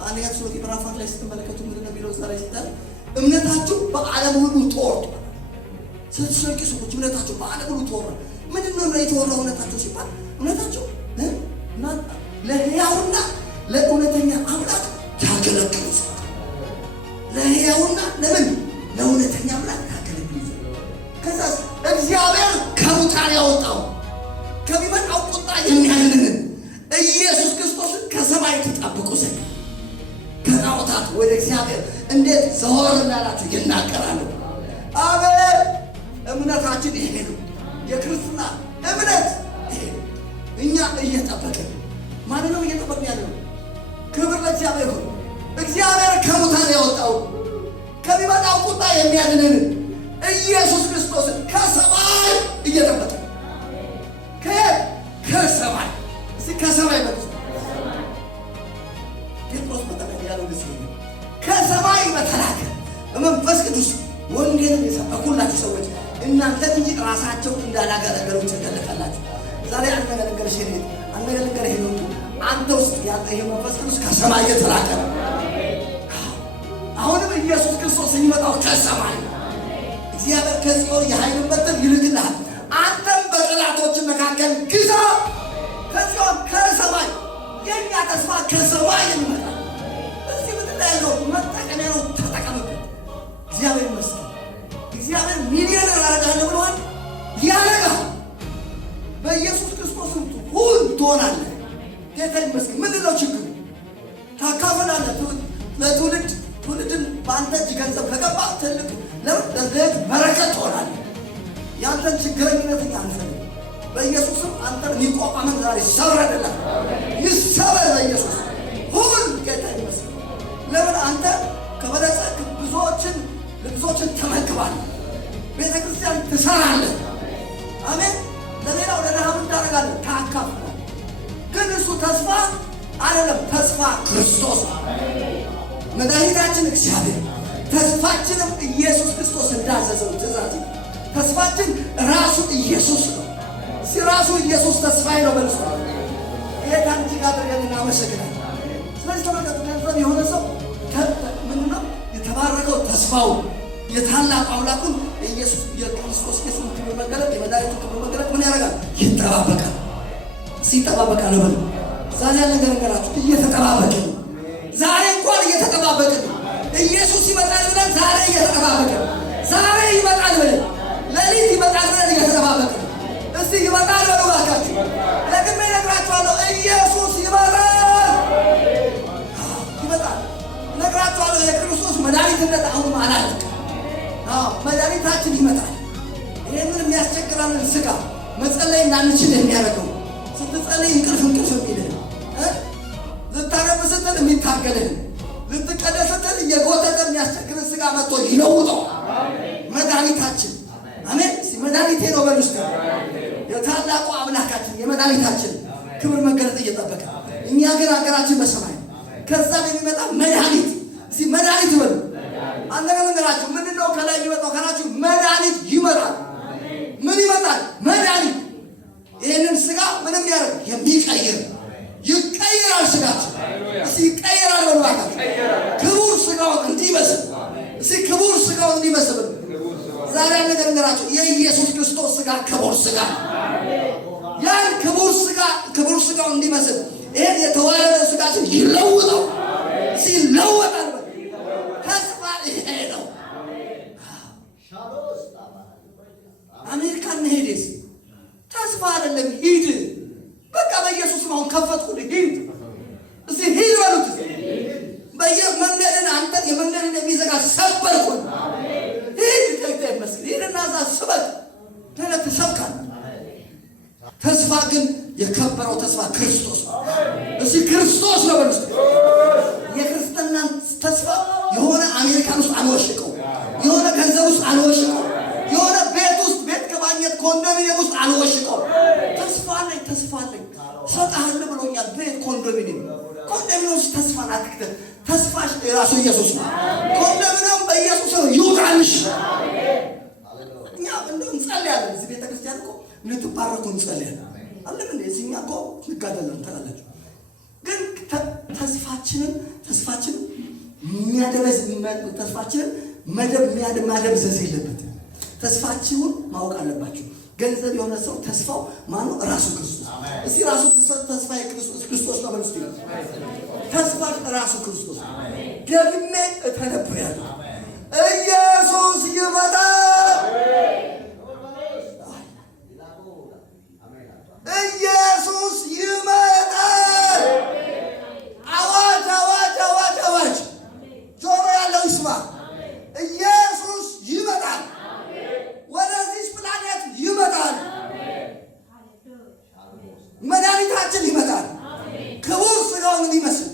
አንደኛ ተሰሎንቄ ምዕራፍ 1 ላይ ስትመለከቱ ምንድን ነው የሚለው? ዛሬ ሲታል እምነታችሁ በዓለም ሁሉ ተወርቷል። ተሰሎንቄ ሰዎች እምነታችሁ በዓለም ሁሉ ተወርቷል። ምንድን ነው የተወራው እምነታችሁ ሲባል እምነታችሁ ለሕያውና ለእውነተኛ አምላክ ያገለግሉ ዘንድ ለሕያውና ለእውነተኛ አምላክ ያገለግሉ ዘንድ ከዛ እግዚአብሔር ከሙታን ያወጣው ከሚመጣው ቁጣ የሚያድነንን ኢየሱስ ክርስቶስን ከሰማይ ተጠብቁ ዘንድ ከጣዖታት ወደ እግዚአብሔር እንዴት ዘወር እንዳላችሁ ይናገራሉ። አሜን። እምነታችን ይሄ ነው። የክርስትና እምነት ይሄ ነው። እኛ እየጠበቅን ማንንም እየጠበቅን ያለው ክብር ለእግዚአብሔር ይሁን። እግዚአብሔር ከሙታን ያወጣው ከሚመጣው ቁጣ የሚያድነንን ኢየሱስ ክርስቶስን ከሰማይ እየጠበቅን ከሰማይ ከሰማይ መልስ ጴጥሮስ በተለይ ያለው ልጅ ከሰማይ በተላከ በመንፈስ ቅዱስ ወንጌልን የሰበኩላችሁ ሰዎች እናንተን እንጂ ራሳቸውን እንዳላገለገሉ ትገለጣላችሁ። ዛሬ አንተ ነገር ሸሪት አንተ ነገር ይሄ ነው። አንተ ውስጥ ያለ ይሄ መንፈስ ቅዱስ ከሰማይ የተላከ ነው። አሁንም ኢየሱስ ክርስቶስ የሚመጣው ከሰማይ እግዚአብሔር ከጽዮን የኃይልን በትር ይልክልሃል። አንተም በጠላቶች መካከል ግዛ። ከጽዮን ከሰማይ የኛ ተስፋ ከሰማይ የሚመጣ እዚህ ምድር ላይ ያለው መጠቀሚያ ነው። ተጠቀምበት። እግዚአብሔር ይመስገን። እግዚአብሔር ሚሊዮነር አደርጋለሁ ብለዋል። ያደርጋል። በኢየሱስ ክርስቶስ ሁሉ ትሆናለህ። ጌታ ይመስገን። ምንድን ነው ችግሩ? ታካፍላለህ። ትውልድን በአንተ እጅ ገንዘብ ከገባ ትልቅ ለዘግ በረከት ትሆናለህ። ያንተን ችግረኝነት እኛ አንፈልግም። በኢየሱስም አንተን የሚቋቋመን ዛሬ ይሰብረንልህ። ይሰበር በኢየሱስ ሁሉ። ጌታ ይመስገን። ለምን አንተ ከበለጸግ ብዙዎችን ተመግባለህ። ቤተ ክርስቲያን ትሰራለህ። አሜን። ለሌላው ለድሃም ታደርጋለህ፣ ታካፍላለህ። ግን እሱ ተስፋ አይደለም። ተስፋ ክርስቶስ መድኃኒታችን እግዚአብሔር፣ ተስፋችንም ኢየሱስ ክርስቶስ እንዳዘዘው ትእዛዝ። ተስፋችን ራሱ ኢየሱስ ነው። ራሱ ኢየሱስ ተስፋዬ ነው በልሱ። ይሄ ታንቺ ጋር አድርገን እናመሰግናለን። ስለዚህ ተመልከቱ፣ ገንዘብ የሆነ ሰው ምንድነው የተባረከው? ተስፋው የታላቁ አምላኩን የኢየሱስ የክርስቶስ ኢየሱስ ክብር መገለጥ፣ የመድኃኒቱ ክብር መገለጥ ምን ያደርጋል? ይጠባበቃል። ሲጠባበቃል ነው። ዛሬ ያለ ነገራችሁ እየተጠባበቅን ነው። ዛሬ እንኳን እየተጠባበቅን ነው። ኢየሱስ ይመጣል ብለን ዛሬ እየተጠባበቅን፣ ዛሬ ይመጣል ብለን ሌሊት ይመጣል ብለን እየተጠባበቅን። እስቲ ይመጣል በሉ እባካችሁ። ደግሜ እነግራችኋለሁ፣ ኢየሱስ ይመጣል። ይመጣል እነግራችኋለሁ። የክርስቶስ መድኃኒትነት አሁን አላለቀም። መድኃኒታችን ይመጣል። ይህንን የሚያስቸግራንን ስጋ መጸለይ እንዳንችል የሚያደርገው ስትጸለይ እንቅልፍ የሚልህ ልታነብ ስትል የሚታገልህ ልትቀደስ ስትል እየጎተተ የሚያስቸግርን ስጋ መጥቶ ይለውጠው መድኃኒታችን። አሜን። መድኃኒቴ ነው በሉ እስኪ። የታላቁ አምላካችን የመድኃኒታችን ክብር መገለጥ እየጠበቀ እኛ ግን ሀገራችን በሰማይ ከዛ የሚመጣ መድኃኒት መድኃኒት በሉ። አንተ ነገራችሁ ምንድነው? ከላይ የሚመጣው ካላችሁ መድኃኒት ይመጣል። ምን ይመጣል? መድኃኒት። ይህንን ስጋ ምንም ያደርግ የሚቀይር ይቀይራል። ስጋችን ይቀይራል በሉ እባካችሁ። ክቡር ስጋውን እንዲመስል ክቡር ስጋውን እንዲመስል ዛሬ ነገር ነገራችሁ። የኢየሱስ ክርስቶስ ስጋ ክቡር ስጋ፣ ያን ክቡር ስጋው እንዲመስል ይሄን የተዋረደ ስጋችን ይለውጣል። ይለወጣል። ተስፋ ይሄ ነው። አሜሪካን መሄድስ ተስፋ አይደለም። ሂድ በቃ በኢየሱስም አሁን ከፈትኩልህ። ሂድ እስቲ ሂድ በሉት። በየመንገድን አንተን የመንገድን የሚዘጋ ሰበርኩን። ሂድ ጌታ ይመስገን። ሂድና እዛ ስበክ ተነት ሰብካል። ተስፋ ግን የከበረው ተስፋ ክርስቶስ ነው። እስቲ ክርስቶስ ነው በሉ። የክርስትናን ተስፋ የሆነ አሜሪካን ውስጥ አልወሽቀው፣ የሆነ ገንዘብ ውስጥ አልወሽቀው፣ የሆነ ቤት ውስጥ ቤት ከማግኘት ኮንዶሚኒየም ውስጥ አልወሽቀው። ተስፋ አለኝ ሰጣህል ብሎኛል። ቤት ኮንዶሚኒየም ውስጥ ተስፋን አትክተት። ተስፋሽ የራሱ ኢየሱስ ነው። ኮንዶሚኒየም በኢየሱስ ነው ይውጣልሽ። እኛ እንደው እንጸልያለን። እዚህ ቤተክርስቲያን እኮ ልትባረኩ እንጸልያለን። አለም እንዴ እኛ እኮ እንጋደለን ተላላችሁ ግን ተስፋችንን የሚያደበዝ ተስፋችንን ማደብዘዝ የለበትም። ተስፋችሁን ማወቅ አለባችሁ። ገንዘብ የሆነ ሰው ተስፋው ማነው? ራሱ ክርስቶስ። እስቲ ራሱ ተስፋ ክርስቶስ ነው ማለት ነው። ተስፋ ራሱ ክርስቶስ። ደግሜ ተነብያለሁ። ኢየሱስ ይመጣል። ኢየሱስ ይመጣል። አዋጅ አዋጅ አዋጅ አዋጅ! ጆሮ ያለው ይስማ። ኢየሱስ ይመጣል። ወደዚህ ፕላኔት ይመጣል። መድኃኒታችን ይመጣል። ክቡር ሥጋውን እንዲመስል